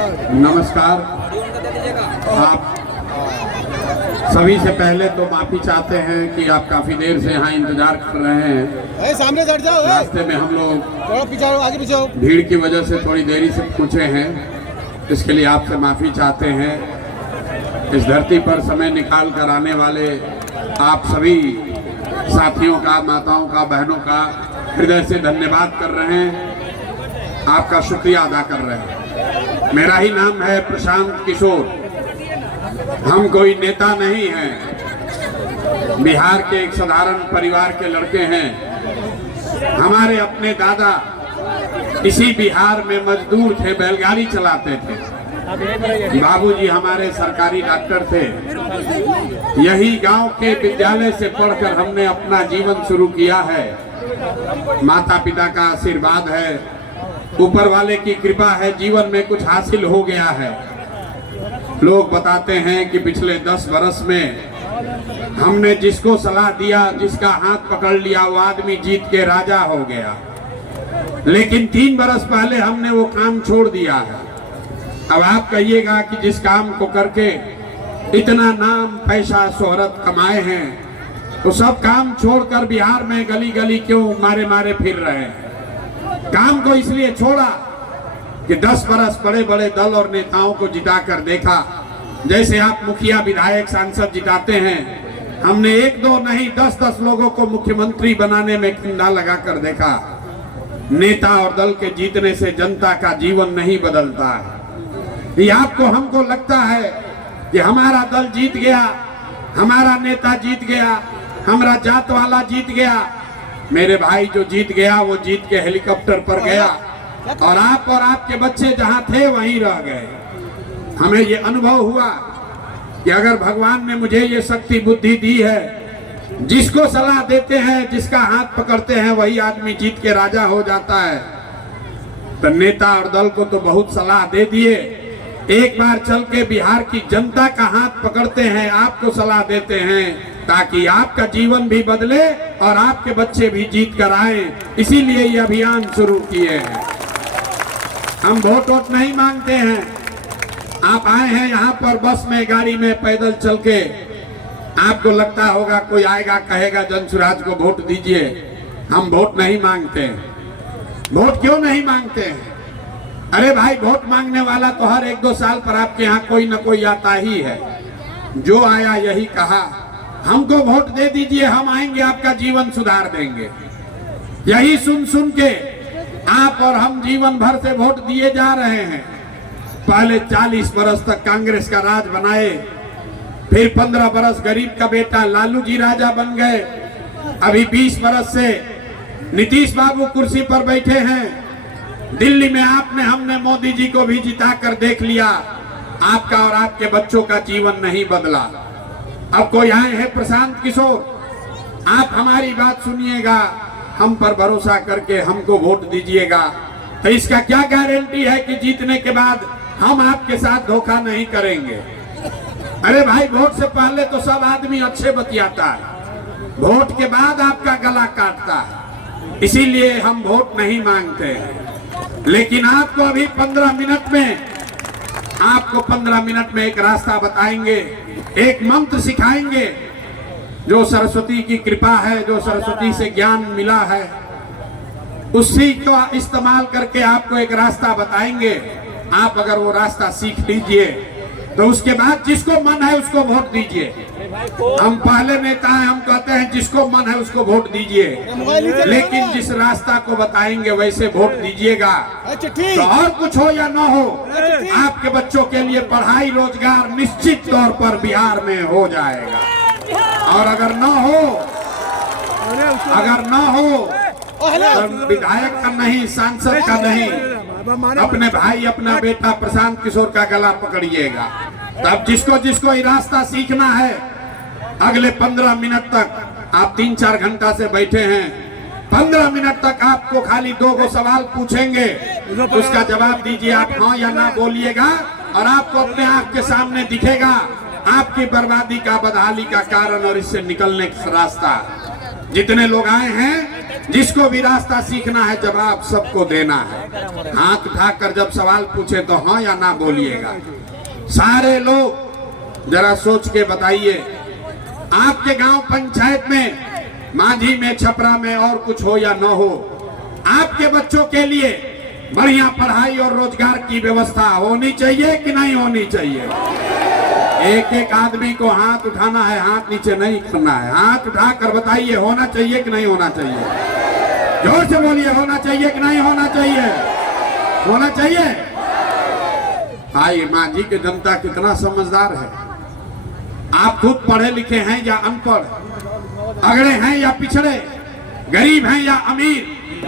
नमस्कार। आप सभी से पहले तो माफी चाहते हैं कि आप काफी देर से यहाँ इंतजार कर रहे हैं। सामने से हट जाओ। रास्ते में हम लोग थोड़ा पीछे आगे पीछे हो। भीड़ की वजह से थोड़ी देरी से पहुँचे हैं, इसके लिए आपसे माफी चाहते हैं। इस धरती पर समय निकाल कर आने वाले आप सभी साथियों का, माताओं का, बहनों का हृदय से धन्यवाद कर रहे हैं, आपका शुक्रिया अदा कर रहे हैं। मेरा ही नाम है प्रशांत किशोर। हम कोई नेता नहीं हैं, बिहार के एक साधारण परिवार के लड़के हैं। हमारे अपने दादा इसी बिहार में मजदूर थे, बैलगाड़ी चलाते थे। बाबूजी हमारे सरकारी डॉक्टर थे। यही गांव के विद्यालय से पढ़कर हमने अपना जीवन शुरू किया है। माता पिता का आशीर्वाद है, ऊपर वाले की कृपा है, जीवन में कुछ हासिल हो गया है। लोग बताते हैं कि पिछले 10 बरस में हमने जिसको सलाह दिया, जिसका हाथ पकड़ लिया, वो आदमी जीत के राजा हो गया। लेकिन 3 बरस पहले हमने वो काम छोड़ दिया है। अब आप कहिएगा कि जिस काम को करके इतना नाम, पैसा, शोहरत कमाए हैं, तो सब काम छोड़कर बिहार में गली गली क्यों मारे मारे फिर रहे हैं? काम को इसलिए छोड़ा कि 10 बरस बड़े बड़े दल और नेताओं को जिताकर देखा। जैसे आप मुखिया, विधायक, सांसद जिताते हैं, हमने 1-2 नहीं 10-10 लोगों को मुख्यमंत्री बनाने में किंदा लगाकर देखा। नेता और दल के जीतने से जनता का जीवन नहीं बदलता है। ये आपको, हमको लगता है कि हमारा दल जीत गया, हमारा नेता जीत गया, हमारा जात वाला जीत गया। मेरे भाई जो जीत गया वो जीत के हेलीकॉप्टर पर गया और आप और आपके बच्चे जहां थे वहीं रह गए। हमें ये अनुभव हुआ कि अगर भगवान ने मुझे ये शक्ति बुद्धि दी है, जिसको सलाह देते हैं, जिसका हाथ पकड़ते हैं, वही आदमी जीत के राजा हो जाता है। तो नेता और दल को तो बहुत सलाह दे दिए, एक बार चल के बिहार की जनता का हाथ पकड़ते हैं, आपको सलाह देते हैं, ताकि आपका जीवन भी बदले और आपके बच्चे भी जीत कर आए। इसीलिए ये अभियान शुरू किए हैं। हम वोट नहीं मांगते हैं। आप आए हैं यहाँ पर बस में, गाड़ी में, पैदल चल के। आपको लगता होगा कोई आएगा कहेगा जनसुराज को वोट दीजिए। हम वोट नहीं मांगते हैं। वोट क्यों नहीं मांगते हैं? अरे भाई, वोट मांगने वाला तो हर 1-2 साल पर आपके यहाँ कोई न कोई आता ही है। जो आया यही कहा, हमको वोट दे दीजिए, हम आएंगे, आपका जीवन सुधार देंगे। यही सुन सुन के आप और हम जीवन भर से वोट दिए जा रहे हैं। पहले 40 बरस तक कांग्रेस का राज बनाए, फिर 15 बरस गरीब का बेटा लालू जी राजा बन गए। अभी 20 बरस से नीतीश बाबू कुर्सी पर बैठे हैं। दिल्ली में आपने, हमने मोदी जी को भी जिता कर देख लिया। आपका और आपके बच्चों का जीवन नहीं बदला। अब कोई आए हैं प्रशांत किशोर, आप हमारी बात सुनिएगा, हम पर भरोसा करके हमको वोट दीजिएगा। तो इसका क्या गारंटी है कि जीतने के बाद हम आपके साथ धोखा नहीं करेंगे? अरे भाई, वोट से पहले तो सब आदमी अच्छे बतियाता है, वोट के बाद आपका गला काटता है। इसीलिए हम वोट नहीं मांगते हैं। लेकिन आपको अभी 15 मिनट में एक रास्ता बताएंगे, एक मंत्र सिखाएंगे, जो सरस्वती की कृपा है, जो सरस्वती से ज्ञान मिला है, उसी को इस्तेमाल करके आपको एक रास्ता बताएंगे। आप अगर वो रास्ता सीख लीजिए तो उसके बाद जिसको मन है उसको वोट दीजिए। हम पहले नेता हैं, हम कहते हैं जिसको मन है उसको वोट दीजिए, लेकिन जिस रास्ता को बताएंगे वैसे वोट दीजिएगा। तो और कुछ हो या ना हो, आपके बच्चों के लिए पढ़ाई, रोजगार निश्चित तौर पर बिहार में हो जाएगा। और अगर ना हो तो विधायक का नहीं, सांसद का नहीं, अपने भाई, अपना बेटा प्रशांत किशोर का गला पकड़िएगा। तब जिसको जिसको ये रास्ता सीखना है, अगले 15 मिनट तक, आप 3-4 घंटा से बैठे हैं, 15 मिनट तक आपको खाली 2 सवाल पूछेंगे, उसका जवाब दीजिए। आप हाँ या ना बोलिएगा और आपको अपने आंख के सामने दिखेगा आपकी बर्बादी का, बदहाली का कारण और इससे निकलने का रास्ता। जितने लोग आए हैं जिसको भी रास्ता सीखना है जवाब सबको देना है। हाथ उठाकर जब सवाल पूछे तो हाँ या ना बोलिएगा। सारे लोग जरा सोच के बताइए, आपके गांव पंचायत में, मांझी में, छपरा में और कुछ हो या न हो, आपके बच्चों के लिए बढ़िया पढ़ाई और रोजगार की व्यवस्था होनी चाहिए कि नहीं होनी चाहिए? एक एक आदमी को हाथ उठाना है, हाथ नीचे नहीं करना है। हाथ उठाकर बताइए होना चाहिए कि नहीं होना चाहिए? जोर से बोलिए, होना चाहिए कि नहीं होना चाहिए? होना चाहिए। भाई मांझी की जनता कितना समझदार है। आप खुद पढ़े लिखे हैं या अनपढ़, अगड़े हैं या पिछड़े, गरीब हैं या अमीर,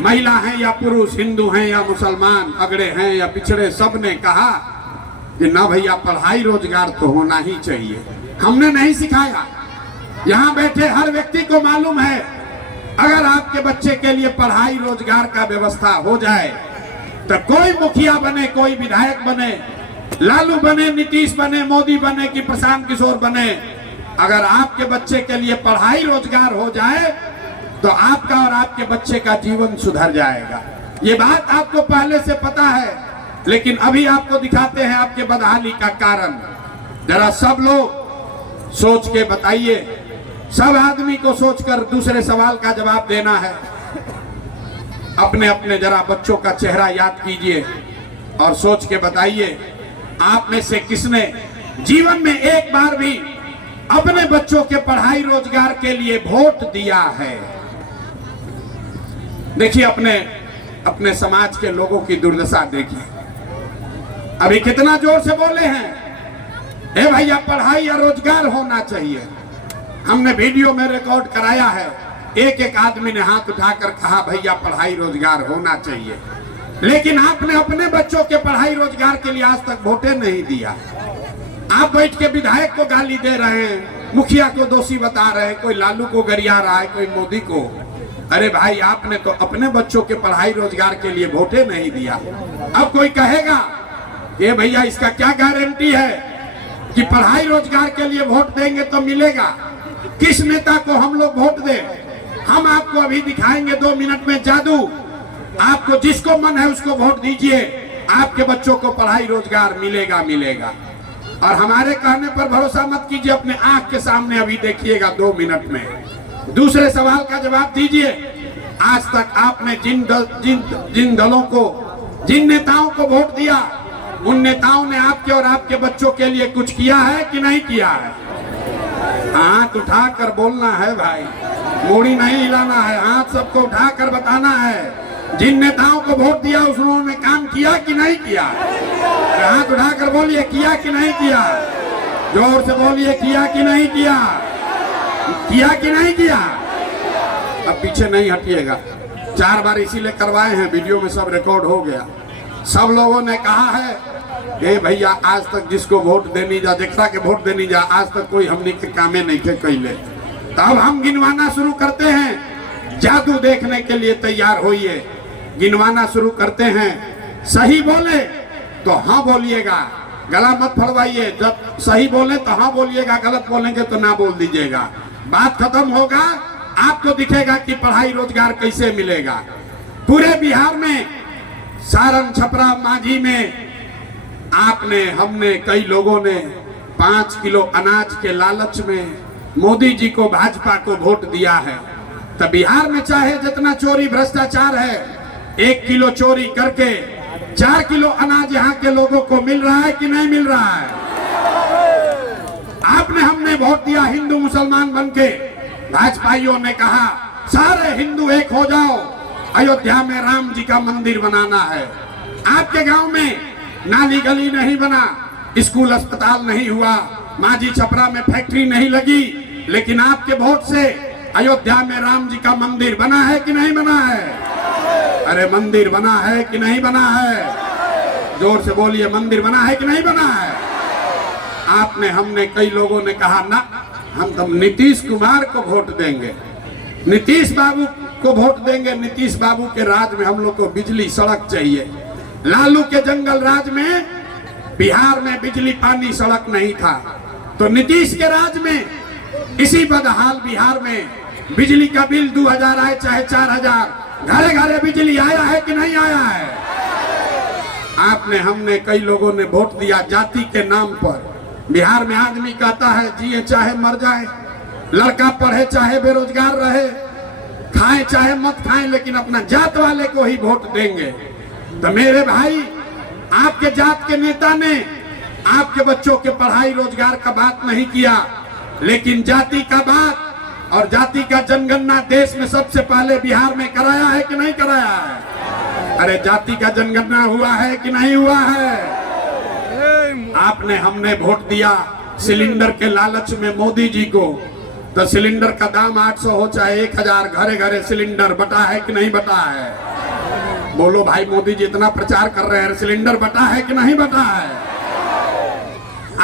महिला हैं या पुरुष, हिंदू हैं या मुसलमान, अगड़े हैं या पिछड़े, सबने कहा कि ना भैया पढ़ाई रोजगार तो होना ही चाहिए। हमने नहीं सिखाया, यहाँ बैठे हर व्यक्ति को मालूम है अगर आपके बच्चे के लिए पढ़ाई रोजगार का व्यवस्था हो जाए तो कोई मुखिया बने, कोई विधायक बने, लालू बने, नीतीश बने, मोदी बने कि प्रशांत किशोर बने, अगर आपके बच्चे के लिए पढ़ाई रोजगार हो जाए तो आपका और आपके बच्चे का जीवन सुधर जाएगा। ये बात आपको पहले से पता है, लेकिन अभी आपको दिखाते हैं आपके बदहाली का कारण। जरा सब लोग सोच के बताइए, सब आदमी को सोचकर दूसरे सवाल का जवाब देना है। अपने अपने जरा बच्चों का चेहरा याद कीजिए और सोच के बताइए, आप में से किसने जीवन में एक बार भी अपने बच्चों के पढ़ाई रोजगार के लिए वोट दिया है? देखिए अपने अपने समाज के लोगों की दुर्दशा देखिए। अभी कितना जोर से बोले हैं, ए भैया पढ़ाई या रोजगार होना चाहिए। हमने वीडियो में रिकॉर्ड कराया है, एक एक आदमी ने हाथ उठाकर कहा भैया पढ़ाई रोजगार होना चाहिए। लेकिन आपने अपने बच्चों के पढ़ाई रोजगार के लिए आज तक वोटे नहीं दिया। आप बैठ के विधायक को गाली दे रहे हैं, मुखिया को दोषी बता रहे हैं, कोई लालू को गरिया रहा है, कोई मोदी को। अरे भाई आपने तो अपने बच्चों के पढ़ाई रोजगार के लिए वोटे नहीं दिया। अब कोई कहेगा कि भैया इसका क्या गारंटी है कि पढ़ाई रोजगार के लिए वोट देंगे तो मिलेगा? किस नेता को हम लोग वोट दें? हम आपको अभी दिखाएंगे 2 मिनट में जादू। आपको जिसको मन है उसको वोट दीजिए, आपके बच्चों को पढ़ाई रोजगार मिलेगा मिलेगा। और हमारे कहने पर भरोसा मत कीजिए, अपने आंख के सामने अभी देखिएगा 2 मिनट में। दूसरे सवाल का जवाब दीजिए, आज तक आपने जिन दलों को, जिन नेताओं को वोट दिया, उन नेताओं ने आपके और आपके बच्चों के लिए कुछ किया है कि नहीं किया है? हाथ उठाकर बोलना है भाई, मूड़ी नहीं हिलाना है, हाथ सबको उठाकर बताना है। जिन नेताओं को वोट दिया उन्होंने काम किया कि नहीं किया? हाथ उठाकर बोलिए, किया कि नहीं किया? जोर से बोलिए, किया कि नहीं किया? किया कि नहीं किया? अब पीछे नहीं हटिएगा। 4 बार इसीलिए करवाए हैं, वीडियो में सब रिकॉर्ड हो गया। सब लोगों ने कहा है कि भैया आज तक जिसको वोट देनी जा, जेकरा के वोट देनी जा, आज तक कोई हमने के कामे नहीं थे कैले। तो अब हम गिनवाना शुरू करते हैं, जादू देखने के लिए तैयार होइए। गिनवाना शुरू करते हैं, सही बोले तो हाँ बोलिएगा, गला मत फड़वाइए। जब सही बोले तो हाँ बोलिएगा, गलत बोलेंगे तो ना बोल दीजिएगा। बात खत्म होगा, आपको दिखेगा कि पढ़ाई रोजगार कैसे मिलेगा। पूरे बिहार में, सारण, छपरा, मांझी में हमने कई लोगों ने 5 किलो अनाज के लालच में मोदी जी को, भाजपा को वोट दिया है। तो बिहार में चाहे जितना चोरी भ्रष्टाचार है, 1 किलो चोरी करके 4 किलो अनाज यहाँ के लोगों को मिल रहा है कि नहीं मिल रहा है? हमने वोट दिया हिंदू मुसलमान बनके। भाजपाइयों ने कहा सारे हिंदू एक हो जाओ, अयोध्या में राम जी का मंदिर बनाना है। आपके गांव में नाली गली नहीं बना, स्कूल अस्पताल नहीं हुआ, मांझी छपरा में फैक्ट्री नहीं लगी, लेकिन आपके वोट से अयोध्या में राम जी का मंदिर बना है कि नहीं बना है? अरे मंदिर बना है कि नहीं बना है? जोर से बोलिए, मंदिर बना है कि नहीं बना है? हमने कई लोगों ने कहा ना, हम तो नीतीश कुमार को वोट देंगे, नीतीश बाबू को वोट देंगे। नीतीश बाबू के राज में हम लोग को बिजली सड़क चाहिए। लालू के जंगल राज में बिहार में बिजली पानी सड़क नहीं था, तो नीतीश के राज में इसी बदहाल बिहार में बिजली का बिल 2000 आए चाहे 4000, घरे घरे बिजली आया है कि नहीं आया है? आपने हमने कई लोगों ने वोट दिया जाति के नाम पर। बिहार में आदमी कहता है जिए चाहे मर जाए, लड़का पढ़े चाहे बेरोजगार रहे, खाए चाहे मत खाए, लेकिन अपना जात वाले को ही वोट देंगे। तो मेरे भाई, आपके जात के नेता ने आपके बच्चों के पढ़ाई रोजगार का बात नहीं किया, लेकिन जाति का बात और जाति का जनगणना देश में सबसे पहले बिहार में कराया है कि नहीं कराया है? अरे जाति का जनगणना हुआ है कि नहीं हुआ है? आपने हमने वोट दिया सिलेंडर के लालच में मोदी जी को, तो सिलेंडर का दाम 800 हो चाहे 1000, घरे घरे सिलेंडर बटा है कि नहीं बटा है? बोलो भाई, मोदी जी इतना प्रचार कर रहे हैं, सिलेंडर बटा है कि नहीं बटा है?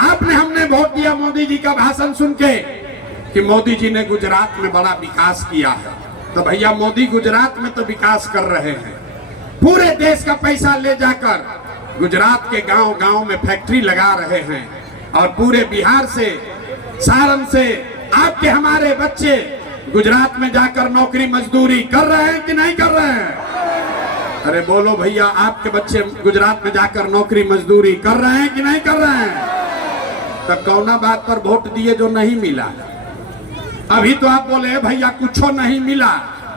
आपने हमने वोट दिया मोदी जी का भाषण सुन के कि मोदी जी ने गुजरात में बड़ा विकास किया है। तो भैया, मोदी गुजरात में तो विकास कर रहे हैं, पूरे देश का पैसा ले जाकर गुजरात के गांव गांव में फैक्ट्री लगा रहे हैं, और पूरे बिहार से, सारण से आपके हमारे बच्चे गुजरात में जाकर नौकरी मजदूरी कर रहे हैं कि नहीं कर रहे हैं? अरे बोलो भैया, आपके बच्चे गुजरात में जाकर नौकरी मजदूरी कर रहे हैं कि नहीं कर रहे हैं? तो कौना बात पर वोट दिए जो नहीं मिला? अभी तो आप बोले भैया कुछ नहीं मिला,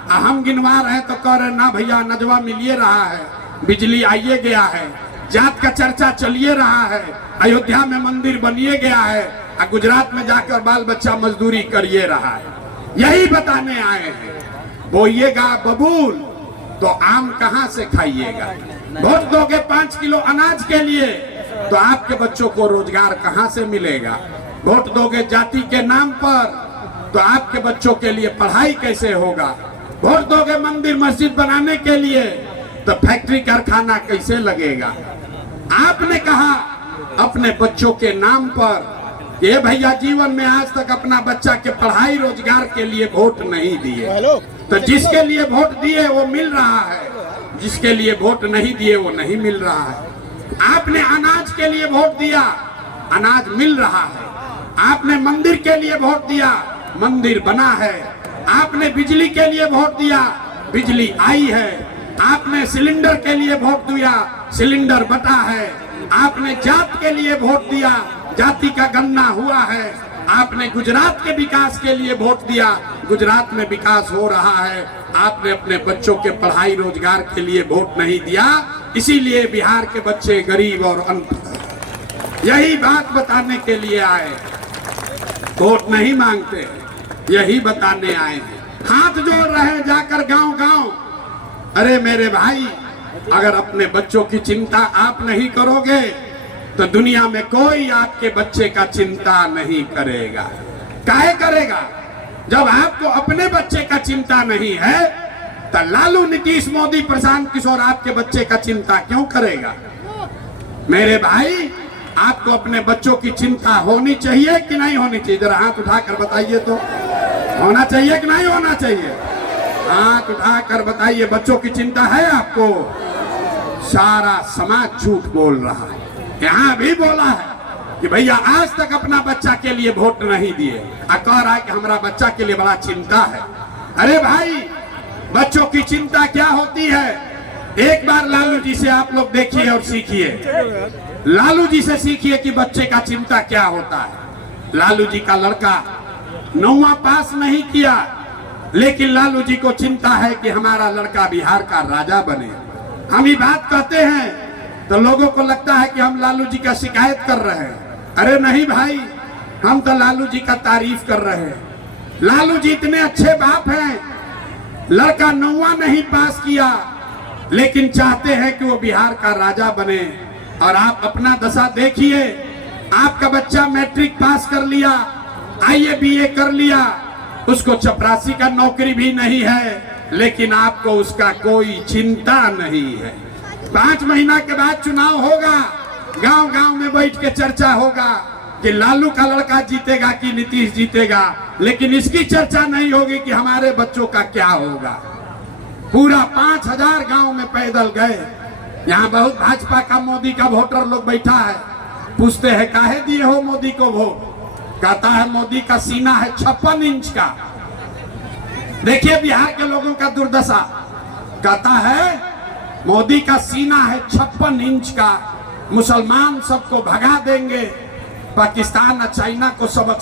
हम गिनवा रहे तो कह रहे ना भैया, नजवा मिलिए रहा है, बिजली आइए गया है, जात का चर्चा चलिए रहा है, अयोध्या में मंदिर बनिए गया है, और गुजरात में जाकर बाल बच्चा मजदूरी करिए रहा है। यही बताने आए हैं। बोइएगा बबूल तो आम कहां से खाइएगा? वोट दोगे 5 किलो अनाज के लिए तो आपके बच्चों को रोजगार कहां से मिलेगा? वोट दोगे जाति के नाम पर तो आपके बच्चों के लिए पढ़ाई कैसे होगा? वोट दोगे मंदिर मस्जिद बनाने के लिए तो फैक्ट्री कारखाना कैसे लगेगा? आपने कहा अपने बच्चों के नाम पर, ये भैया जीवन में आज तक अपना बच्चा के पढ़ाई रोजगार के लिए वोट नहीं दिए, तो जिसके लिए वोट दिए वो मिल रहा है, जिसके लिए वोट नहीं दिए वो नहीं मिल रहा है। आपने अनाज के लिए वोट दिया, अनाज मिल रहा है। आपने मंदिर के लिए वोट दिया, मंदिर बना है। आपने बिजली के लिए वोट दिया, बिजली आई है। आपने सिलेंडर के लिए वोट दिया, सिलेंडर बटा है। आपने जात के लिए वोट दिया, जाति का गणना हुआ है। आपने गुजरात के विकास के लिए वोट दिया, गुजरात में विकास हो रहा है। आपने अपने बच्चों के पढ़ाई रोजगार के लिए वोट नहीं दिया, इसीलिए बिहार के बच्चे गरीब और अनपढ़। यही बात बताने के लिए आए, वोट नहीं मांगते, यही बताने आए हैं। हाथ जोड़ रहे हैं जाकर गांव गांव। अरे मेरे भाई, अगर अपने बच्चों की चिंता आप नहीं करोगे तो दुनिया में कोई आपके बच्चे का चिंता नहीं करेगा। काहे करेगा? जब आपको अपने बच्चे का चिंता नहीं है तो लालू, नीतीश, मोदी, प्रशांत किशोर आपके बच्चे का चिंता क्यों करेगा? मेरे भाई, आपको अपने बच्चों की चिंता होनी चाहिए कि नहीं होनी चाहिए? जरा हाथ उठाकर बताइए तो, होना चाहिए कि नहीं होना चाहिए? हाथ उठाकर बताइए, बच्चों की चिंता है आपको? सारा समाज झूठ बोल रहा है। यहाँ भी बोला है कि भैया आज तक अपना बच्चा के लिए वोट नहीं दिए, कह रहा है कि हमारा बच्चा के लिए बड़ा चिंता है। अरे भाई, बच्चों की चिंता क्या होती है? एक बार लालू जी से आप लोग देखिए और सीखिए। लालू जी से सीखिए कि बच्चे का चिंता क्या होता है। लालू जी का लड़का 9वां पास नहीं किया, लेकिन लालू जी को चिंता है कि हमारा लड़का बिहार का राजा बने। हम ये बात कहते हैं तो लोगों को लगता है कि हम लालू जी का शिकायत कर रहे हैं। अरे नहीं भाई, हम तो लालू जी का तारीफ कर रहे हैं। लालू जी इतने अच्छे बाप हैं, लड़का 9वां नहीं पास किया, लेकिन चाहते हैं कि वो बिहार का राजा बने। और आप अपना दशा देखिए, आपका बच्चा मैट्रिक पास कर लिया, IAA BA कर लिया, उसको चपरासी का नौकरी भी नहीं है, लेकिन आपको उसका कोई चिंता नहीं है। 5 महीना के बाद चुनाव होगा, गांव गांव में बैठ के चर्चा होगा कि लालू का लड़का जीतेगा कि नीतीश जीतेगा, लेकिन इसकी चर्चा नहीं होगी कि हमारे बच्चों का क्या होगा। पूरा 5000 गांव में पैदल गए। यहाँ बहुत भाजपा का, मोदी का वोटर लोग बैठा है, पूछते हैं काहे दिए हो मोदी को वोट? कहता है मोदी का सीना है 56 इंच का। देखिए बिहार के लोगों का दुर्दशा, कहता है मोदी का सीना है 56 इंच का, मुसलमान सबको भगा देंगे, पाकिस्तान और चाइना को सबक